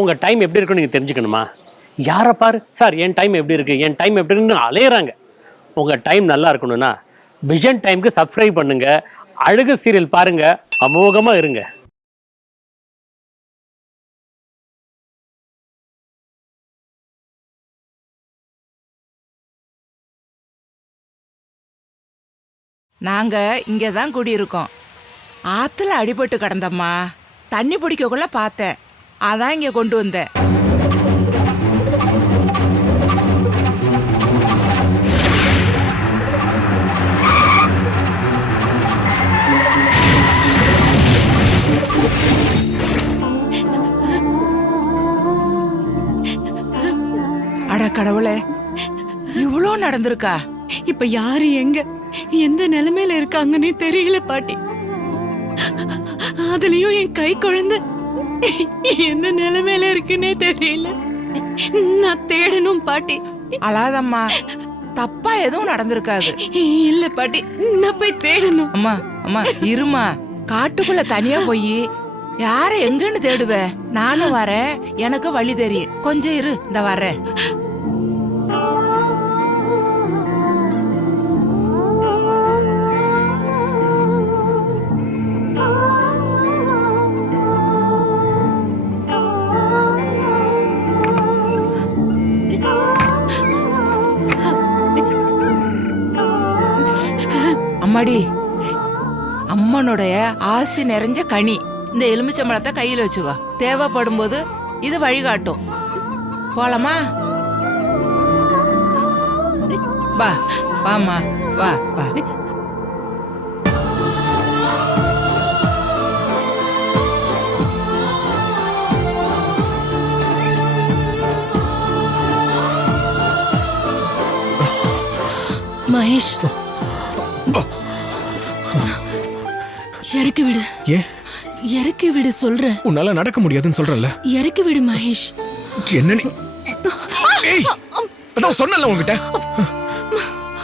உங்கள் டைம் எப்படி இருக்குன்னு நீங்கள் தெரிஞ்சுக்கணுமா? யாரை பாரு சார் என் டைம் எப்படி இருக்குது என் டைம் எப்படி இருக்குன்னு அலையிறாங்க. உங்கள் டைம் நல்லா இருக்கணும்னா விஷன் டைமுக்கு சப்ஸ்கிரைப் பண்ணுங்கள். அழகு சீரியல் பாருங்கள், அமோகமாக இருங்க. நாங்க இங்கே தான் குடியிருக்கோம். ஆற்றுல அடிபட்டு கிடந்தம்மா, தண்ணி பிடிக்கக்குள்ள பார்த்தேன், அதான் இங்கே கொண்டு வந்தேன். அட கடவுளே, இவ்வளோ நடந்திருக்கா? இப்ப யாரு எங்க எந்த நிலைமையில இருக்காங்கன்னே தெரியல பாட்டி. அதுலயும் என் கை குழந்தை எந்த நிலைமையில இருக்குன்னே தெரியல. நான் தேடணும் பாட்டி. அழாதம்மா, தப்பா எதுவும் நடந்திருக்காது. இல்ல பாட்டி, நான் போய் தேடணும். அம்மா அம்மா இருமா, காட்டுக்குள்ள தனியா போய் யார எங்கன்னு தேடுவ? நானும் வரேன், எனக்கு வழி தெரியும். கொஞ்சம் இரு, இந்த வரேன். அம்மாடி, அம்மனுடைய ஆசி நிறைஞ்ச கனி. இந்த எலுமிச்சம்பழத்தை கையில வச்சுக்கோ, தேவைப்படும் போது இது வழிகாட்டும். போலாமா? வா வாமா, வா வா. மகேஷ், இறக்கி விடு. ஏன் இறக்கி விடு சொல்ற. உன்னால நடக்க முடியாதுன்னு சொல்றல. இறக்கி விடு மகேஷ். என்ன நீ? ஏய், அதான் சொன்னல உன்கிட்ட.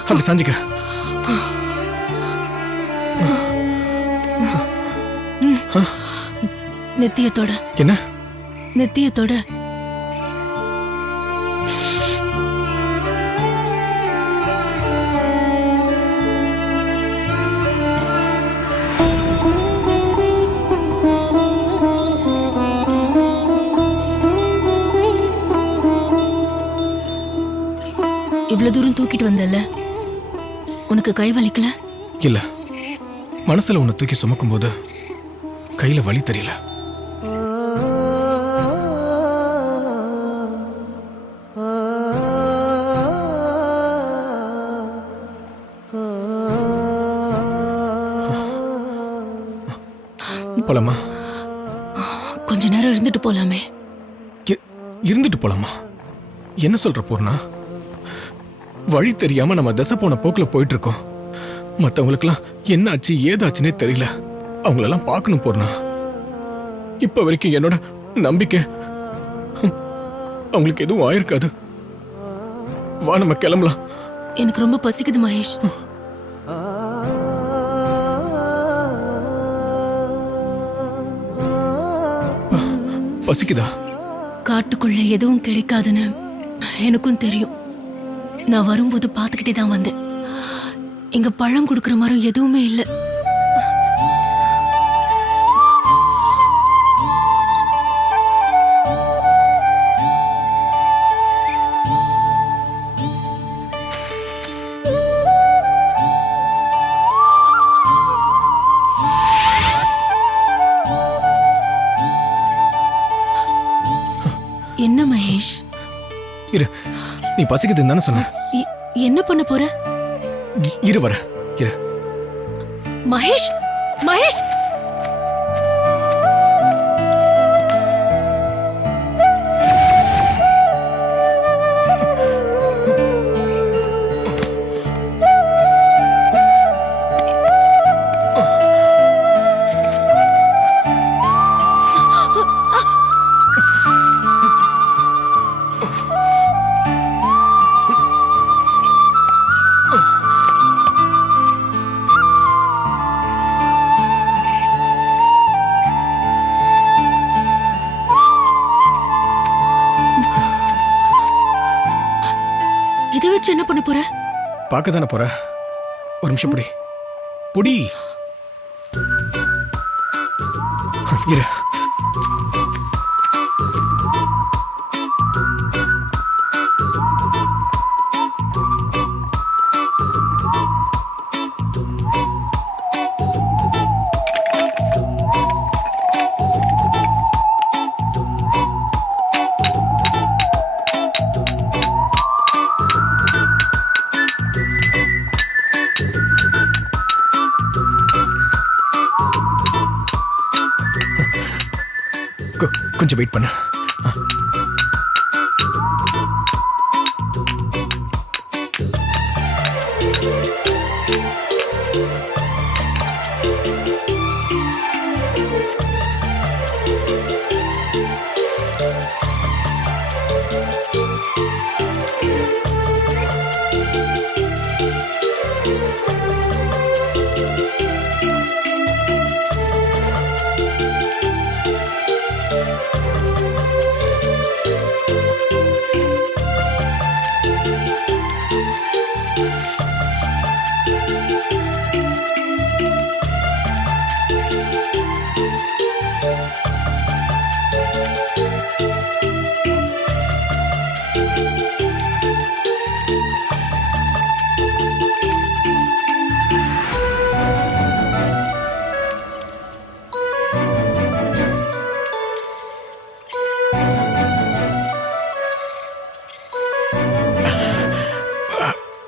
அப்படி சாஞ்சிக்க. நெத்தியத்தோட. என்ன? நெத்தியத்தோட. இவ்வளவு தூரம் தூக்கிட்டு வந்தல, உனக்கு கை வலிக்கல? இல்ல, மனசுல உன்னை தூக்கி சுமக்கும் போது கையில வலி தெரியல. போலாமா? கொஞ்ச நேரம் இருந்துட்டு போலாமே. இருந்துட்டு போலாமா? என்ன சொல்ற பூர்ணா? வழி தெரியாம நம்ம தசை போன போக்குல போயிட்டு இருக்கோம். மத்தவங்களுக்குலாம் என்ன ஆச்சு ஏதாச்சுன்னே தெரியல. அவங்களெல்லாம் பார்க்கணும் பூர்ணா. இப்ப வரைக்கும் என்னோட நம்பிக்கை அவங்களுக்கு எதுவும் ஆயிருக்காது. வா நம்ம கிளம்பலாம். எனக்கு ரொம்ப பசிக்குது மகேஷ். பசிக்குதா? காட்டுக்குள்ள எதுவும் கிடைக்காதுன்னு எனக்கும் தெரியும். நான் வரும்போது பார்த்துக்கிட்டே தான் வந்தேன். இங்க பழம் கொடுக்குற மரம் எதுவுமே இல்லை. என்ன மகேஷ்? இரு, நீ பசிக்குதுன்னு தானே சொன்ன. என்ன பண்ண போற? இரு வர. இரு மகேஷ். மகேஷ், வச்சு என்ன பண்ண போற? பார்க்க தானே போற. ஒரு நிமிஷம் புடி புடி. இரு. கொஞ்சம் வெயிட் பண்ண.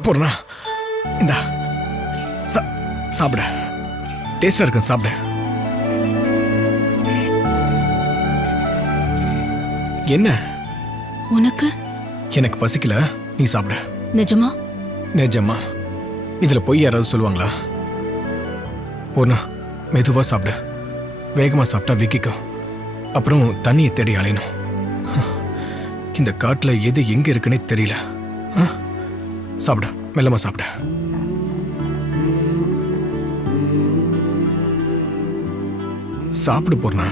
பூர்ணா, இந்தா சாப்பிட. டேஸ்டா இருக்கும், சாப்பிட. என்ன உனக்கு? எனக்கு பசிக்கல, நீ சாப்பிட. நிஜமா? நிஜமா. இதுல போய் யாராவது சொல்லுவாங்களா? பூர்ணா, மெதுவா சாப்பிட. வேகமா சாப்பிட்டா விக்கிக்கும். அப்புறம் தண்ணியை தேடி அலையணும். இந்த காட்டுல எது எங்க இருக்குன்னே தெரியல. சாப்பிட, மெல்லமா சாப்பிட. சாப்பிடு பூர்ணா.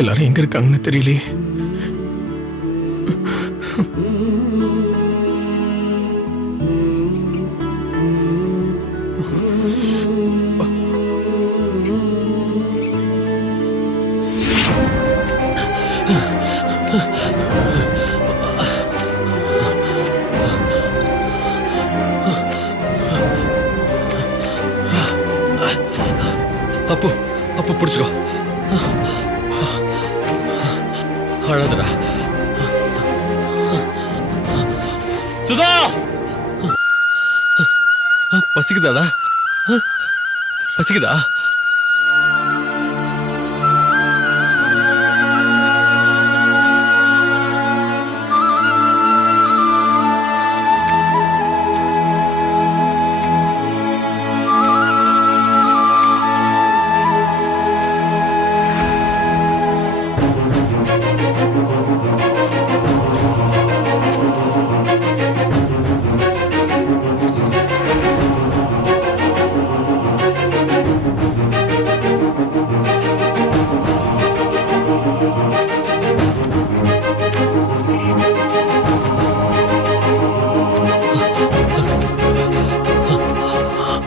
எல்லாரும் எங்க இருக்காங்கன்னு தெரியலையே. அப்போ அப்போ பிடிச்சுக்கோ. அழாதடா. சுதா, பசிக்குதாடா? பசிக்குதா?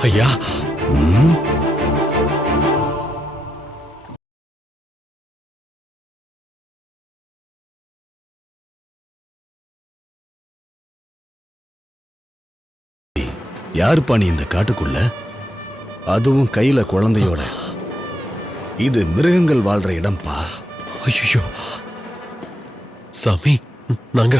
ஐயா, யாருப்பா நீ இந்த காட்டுக்குள்ள? அதுவும் கையில குழந்தையோட. இது மிருகங்கள் வாழ்ற இடம்பா. ஐயோ சாமி, நாங்க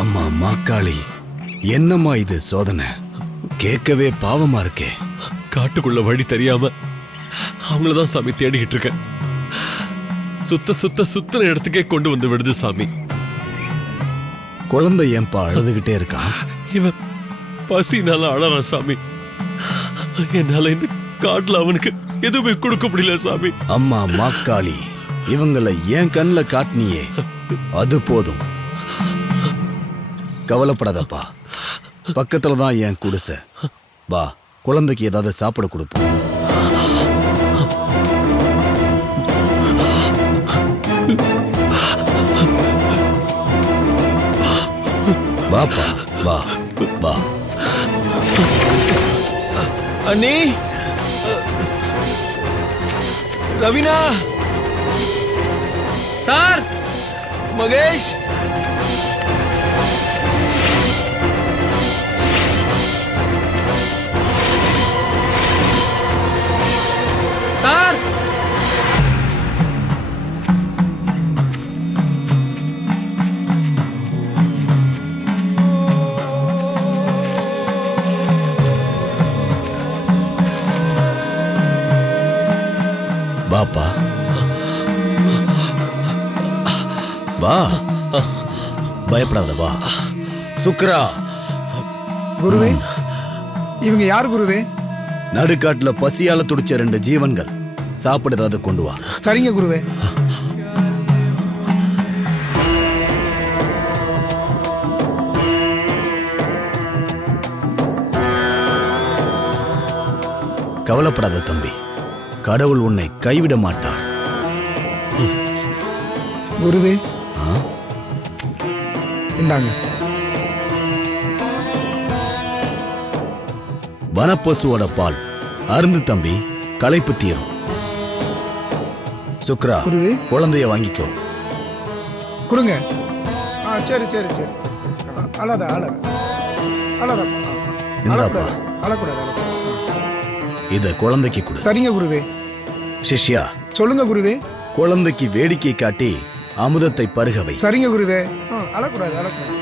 அம்மா மாக்காளி, என்னம்மா இது சோதனை? கேட்கவே பாவமா இருக்கே. காட்டுக்குள்ள வழி தெரியாம அவங்களதான் சாமி தேடிக்கிட்டு இருக்கேன். சுத்துற இடத்துக்கே கொண்டு வந்து விடுது சாமி. குழந்தை ஏன்பா அழுதுகிட்டே இருக்கான்? இவன் பசினால அழறான் சாமி. என்னால இந்த காட்டுல அவனுக்கு எதுவுமே கொடுக்க முடியல சாமி. அம்மா மாக்காளி, இவங்களை என் கண்ணுல காட்டினியே, அது போதும். கவலைப்படாதப்பா, பக்கத்துல தான் என் குடிசை. வா, குழந்தைக்கு ஏதாவது சாப்பிட கொடுப்போம். வாப்பா, வா வா. அண்ணி, ரவினா, சார், மகேஷ், சார். வாப்பா, வா, பயப்படாத, வா. சுக்ரா, குருவே, இவங்க யார் குருவே? நடுக்காட்டுல பசியால துடிச்ச 2 ஜீவன்கள். சாப்பிட ஏதாவது கொண்டு வா. சரிங்க குருவே. கவலைப்படாத தம்பி, கடவுள் உன்னை கைவிட மாட்டார். குருவே, ஆ? இந்தாங்க. வனப்பசுவோட பால் அருந்து தம்பி, களைப்பு தீரும். சுக்ரா, குருவே. குழந்தைய வாங்கிக்கோ. கொடுங்க. சரி சரி சரி. அழாத அழாத அழாத. இந்தாப்பா, அழக்கூடாது அழக்கூடாது. இத குழந்தைக்கு கொடு. சரிங்க குருவே. சிஷ்யா, சொல்லுங்க குருவே. குழந்தைக்கு வேடிக்கை காட்டி அமுதத்தை பருகவை. சரிங்க குருவே. அழக்கூடாது அழக்கூடாது.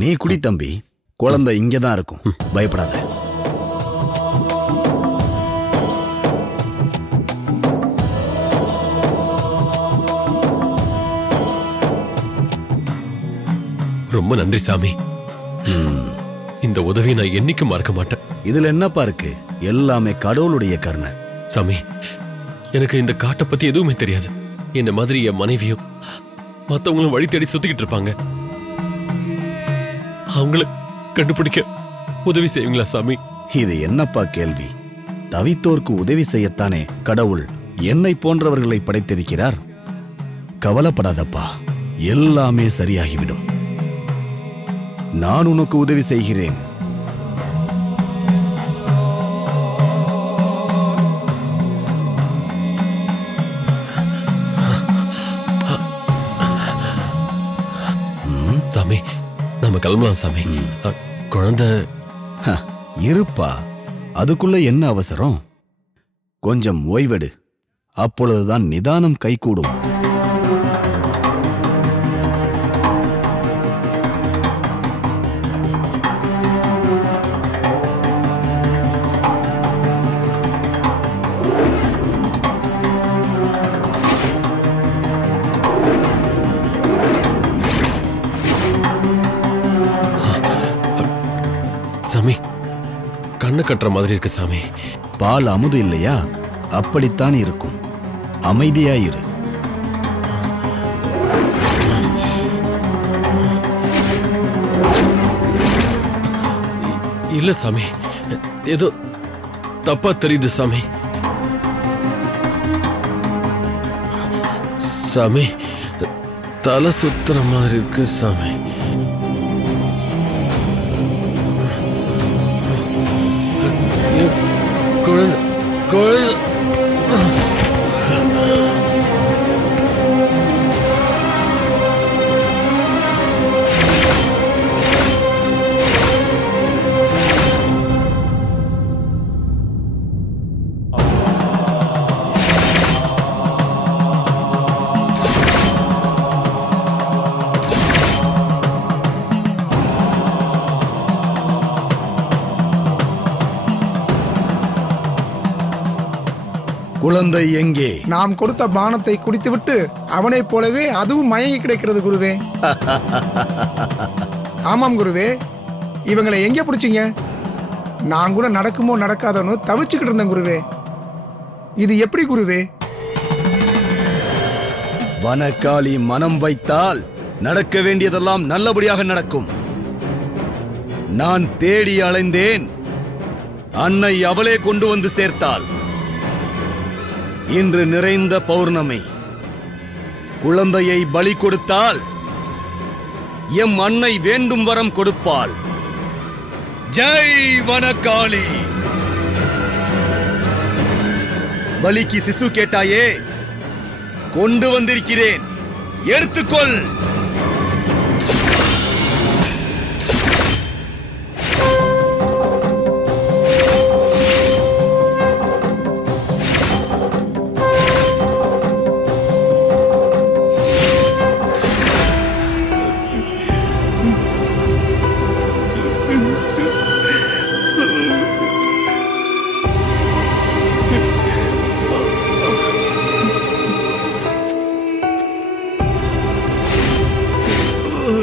நீ குடி தம்பி, குழந்தை இங்கதான் இருக்கும், பயப்படாத. ரொம்ப நன்றி சாமி. இந்த உதவியை நான் என்னைக்கும் மறக்க மாட்டேன். இதுல என்னப்பா இருக்கு? எல்லாமே கடவுளுடைய கருணை. சாமி, எனக்கு இந்த காட்டை பத்தி எதுவுமே தெரியாது. என்ன மாதிரி என் மனைவியும் மத்தவங்களும் வழி தேடி சுத்திக்கிட்டு இருப்பாங்க. அவங்கள கண்டுபிடிக்க உதவி செய்வீங்களா சாமி? இது என்னப்பா கேள்வி? தவித்தோர்க்கு உதவி செய்யத்தானே கடவுள் என்னை போன்றவர்களை படைத்திருக்கிறார். கவலைப்படாதப்பா, எல்லாமே சரியாகிவிடும். நான் உனக்கு உதவி செய்கிறேன். சாமி, நம்ம கிளம்பலாம் சாமி. குழந்தை இருப்பா, அதுக்குள்ள என்ன அவசரம்? கொஞ்சம் ஓய்வெடு, அப்பொழுதுதான் நிதானம் கைகூடும். சாமி, கண்ணு கட்டுற மாதிரி இருக்கு சாமி. பால் அமுது இல்லையா? அப்படித்தான் இருக்கும். அமைதியாயிரு. இல்ல சாமி, ஏதோ தப்பா தெரியுது சாமி. சாமி, தலை சுத்துற மாதிரி இருக்கு சாமி. குழந்தை குழந்தை குழந்தை எங்கே? நாம் கொடுத்த பானத்தை குடித்துவிட்டு அவனைப் போலவே அதுவும் மயங்கி கிடக்கிறது குருவே. ஆமாம் குருவே, இவங்களை எங்கே பிடிச்சிங்க? நான் கூட நடக்குமோ நடக்காதனோ தவிச்சுக்கிட்டு இருந்தேன் குருவே. இது எப்படி குருவே? வனக்காளி மனம் வைத்தால் நடக்க வேண்டியதெல்லாம் நல்லபடியாக நடக்கும். நான் தேடி அலைந்தேன், அன்னை அவளே கொண்டு வந்து சேர்த்தாள். இன்று நிறைந்த பௌர்ணமி. குழந்தையை பலி கொடுத்தால் எம் அன்னை வேண்டும் வரம் கொடுப்பாள். ஜெய் வனக்காளி. பலிக்கு சிசு கேட்டாயே, கொண்டு வந்திருக்கிறேன், எடுத்துக்கொள்.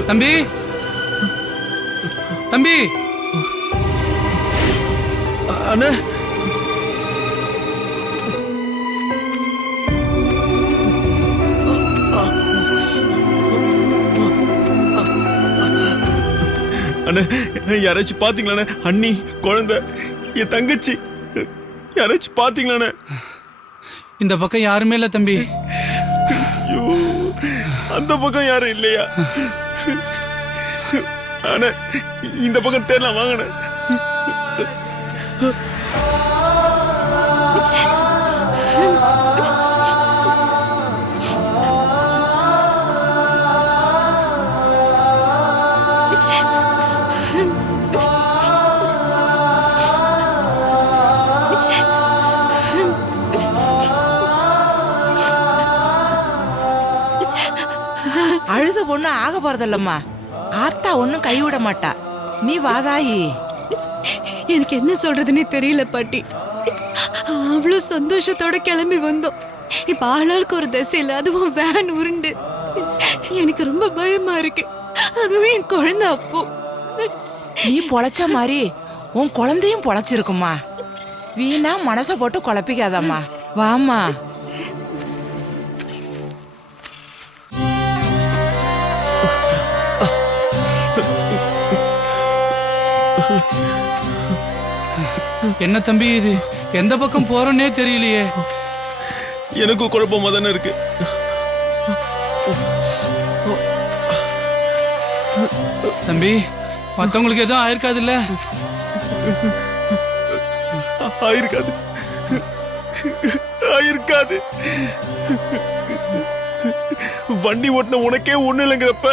தம்பி, தம்பி. அண்ணே, அண்ணே யாராச்சும் பாத்தீங்களாண்ணே? அண்ணி, குழந்தை, என் தங்கச்சி யாராச்சும் பாத்தீங்களாண்ணே? இந்த பக்கம் யாருமே இல்ல தம்பி. ஐயோ, அந்த பக்கம் யாரும் இல்லையா? அண்ணே, இந்த பக்கம் தேடலாம் வாங்கண்ணே. அழுத பொண்ணு ஆக போறதில்லம்மா. ஆத்தா ஒன்னும் கைவிட மாட்டா. நீ வாதாயி. எனக்கு என்ன சொல்றதுன்னே தெரியல பாட்டி. அவ்வளவு சந்தோஷத்தோட கிளம்பி வந்தோம். இப்ப ஆளாளுக்கு ஒரு திசையில, அதுவும் வேன் உருண்டு. எனக்கு ரொம்ப பயமா இருக்கு. அதுவும் என் குழந்தை அப்போ. நீ பொழைச்ச மாதிரி உன் குழந்தையும் பொழைச்சிருக்குமா. வீணா மனச போட்டு குழப்பிக்காதம்மா. வாமா. என்ன தம்பி இது? எந்த பக்கம் போறோன்னே தெரியலையே. எனக்கும் குழப்பமா தானே இருக்கு. தம்பி, மத்தவங்களுக்கு எதுவும் ஆயிருக்காது இல்ல? ஆயிருக்காது, ஆயிருக்காது. வண்டி ஓட்டின உனக்கே ஒண்ணு இல்லைங்கிறப்ப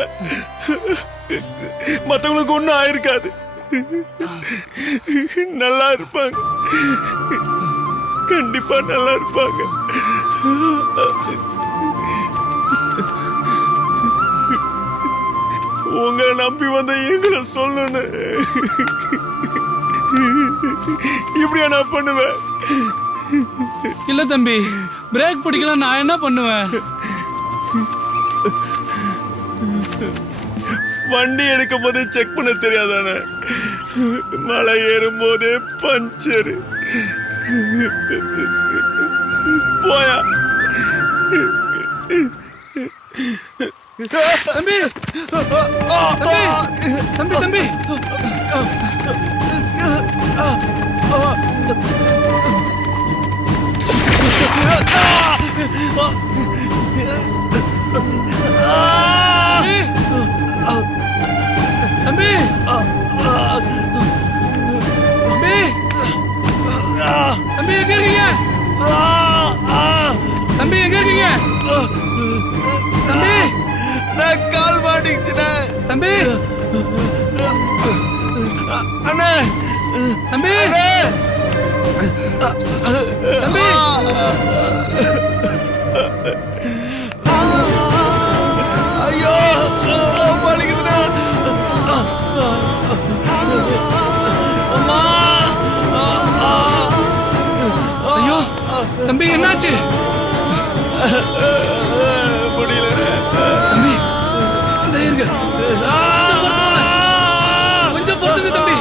மத்தவங்களுக்கு ஒண்ணும் ஆயிருக்காது. நல்லா இருப்பாங்க, கண்டிப்பா நல்லா இருப்பாங்க. உங்க நம்பி வந்த எங்களை சொல்லணும்னு இப்படியா நான் பண்ணுவேன்? இல்ல தம்பி, பிரேக் பிடிக்கல நான் என்ன பண்ணுவேன்? வண்டி எடுக்கும் போதே செக் பண்ண தெரியாதானே? மலை ஏறும் போதே பஞ்சரு. போயா தம்பி, தம்பி, தம்பி. தம்பி, தம்பி, தம்பி எங்க இருக்கீங்க? தம்பி எங்க இருக்கீங்க? தம்பி, நான் கால் மாட்டிக்கிச்சுண்ணே. தம்பி, அண்ணே, தம்பி, தம்பி. ஐயோ, வலிக்குதுண்ணே. அம்மா, ஐயோ, தம்பி என்னாச்சு முடியல தம்பி இந்த இருங்க கொஞ்சம் பொறுத்துங்க தம்பி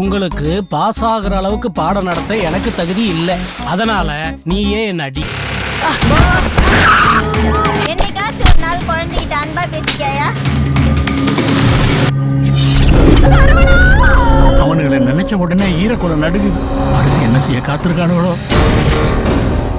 உங்களுக்கு பாஸ் ஆகுற அளவுக்கு பாடம் நடத்த எனக்கு தகுதி இல்லை. அதனால நீயே என்ன அடி. என்னைக்காச்சும் ஒரு நாள் குழந்தைகிட்ட அன்பா பேசிக்காயா? அவனுங்களை நினைச்ச உடனே ஈரக்குறை நடுங்குது. அடுத்து என்ன செய்ய காத்திருக்கானுங்களோ?